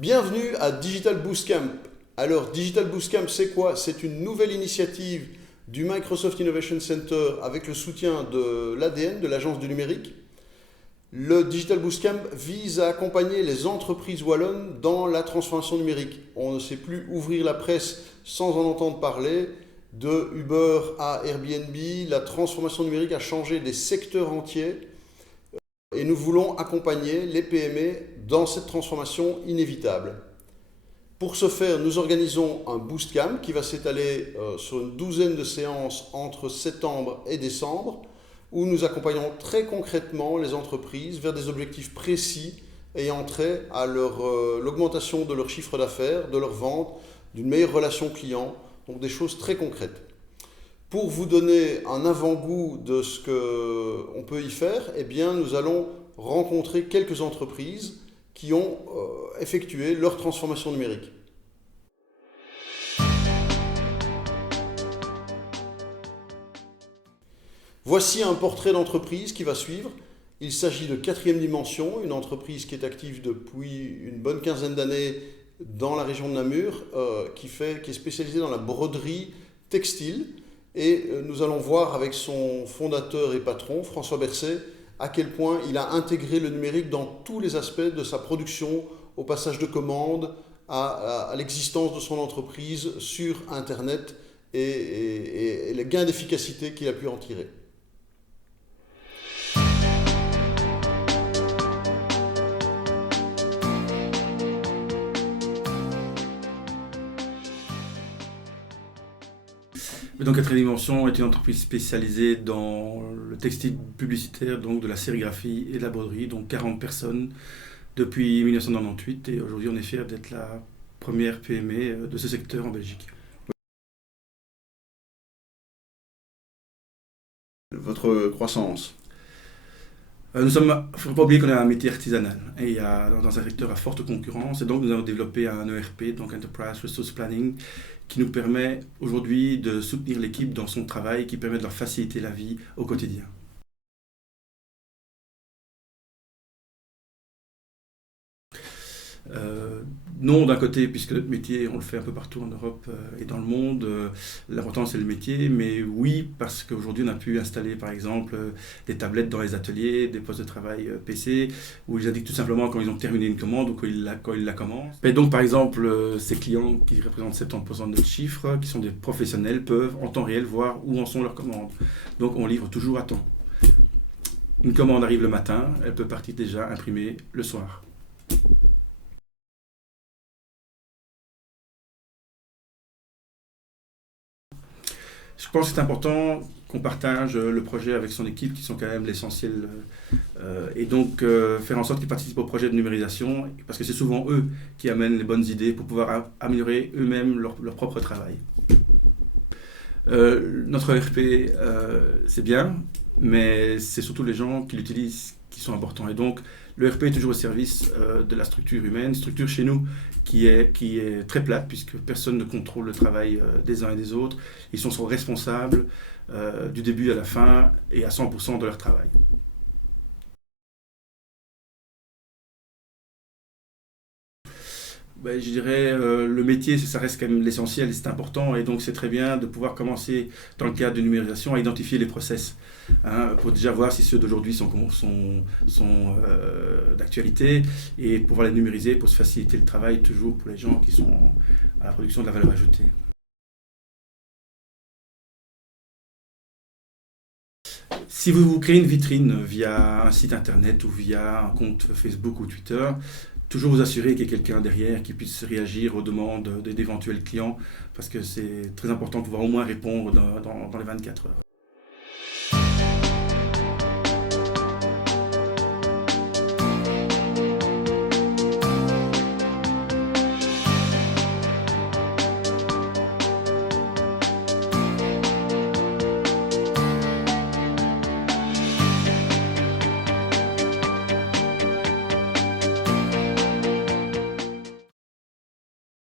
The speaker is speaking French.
Bienvenue à Digital Bootcamp. Alors, Digital Bootcamp, c'est quoi? C'est une nouvelle initiative du Microsoft Innovation Center avec le soutien de l'ADN, de l'Agence du numérique. Le Digital Bootcamp vise à accompagner les entreprises wallonnes dans la transformation numérique. On ne sait plus ouvrir la presse sans en entendre parler. De Uber à Airbnb, la transformation numérique a changé des secteurs entiers. Et nous voulons accompagner les PME dans cette transformation inévitable. Pour ce faire, nous organisons un Bootcamp qui va s'étaler sur une douzaine de séances entre septembre et décembre, où nous accompagnons très concrètement les entreprises vers des objectifs précis ayant trait à l'augmentation de leur chiffre d'affaires, de leur vente, d'une meilleure relation client, donc des choses très concrètes. Pour vous donner un avant-goût de ce qu'on peut y faire, eh bien, nous allons rencontrer quelques entreprises qui ont effectué leur transformation numérique. Voici un portrait d'entreprise qui va suivre. Il s'agit de Quatrième Dimension, une entreprise qui est active depuis une bonne quinzaine d'années dans la région de Namur, qui est spécialisée dans la broderie textile. Et nous allons voir avec son fondateur et patron, François Berset, à quel point il a intégré le numérique dans tous les aspects de sa production, au passage de commandes, à l'existence de son entreprise sur Internet et les gains d'efficacité qu'il a pu en tirer. Donc, Quatrième Dimension est une entreprise spécialisée dans le textile publicitaire, donc de la sérigraphie et de la broderie, donc 40 personnes depuis 1998. Et aujourd'hui, on est fiers d'être la première PME de ce secteur en Belgique. Votre croissance? Il ne faut pas oublier qu'on a un métier artisanal et il y a dans un secteur à forte concurrence, et donc nous avons développé un ERP, donc Enterprise Resource Planning, qui nous permet aujourd'hui de soutenir l'équipe dans son travail, qui permet de leur faciliter la vie au quotidien. Non, d'un côté, puisque notre métier, on le fait un peu partout en Europe et dans le monde, l'important c'est le métier, mais oui, parce qu'aujourd'hui on a pu installer par exemple des tablettes dans les ateliers, des postes de travail PC, où ils indiquent tout simplement quand ils ont terminé une commande ou quand ils la commencent. Et donc par exemple, ces clients qui représentent 70% de notre chiffre, qui sont des professionnels, peuvent en temps réel voir où en sont leurs commandes. Donc on livre toujours à temps. Une commande arrive le matin, elle peut partir déjà imprimée le soir. Je pense que c'est important qu'on partage le projet avec son équipe, qui sont quand même l'essentiel, et donc faire en sorte qu'ils participent au projet de numérisation, parce que c'est souvent eux qui amènent les bonnes idées pour pouvoir améliorer eux-mêmes leur propre travail. Notre ERP, c'est bien, mais c'est surtout les gens qui l'utilisent qui sont importants. Et donc, l'ERP est toujours au service de la structure humaine, structure chez nous qui est très plate, puisque personne ne contrôle le travail des uns et des autres. Ils sont responsables du début à la fin et à 100% de leur travail. Ben, je dirais, le métier, ça reste quand même l'essentiel et c'est important. Et donc, c'est très bien de pouvoir commencer, dans le cadre de numérisation, à identifier les process, hein, pour déjà voir si ceux d'aujourd'hui sont d'actualité et pouvoir les numériser pour se faciliter le travail, toujours pour les gens qui sont à la production de la valeur ajoutée. Si vous créez une vitrine via un site internet ou via un compte Facebook ou Twitter, toujours vous assurer qu'il y ait quelqu'un derrière qui puisse réagir aux demandes d'éventuels clients, parce que c'est très important de pouvoir au moins répondre dans les 24 heures.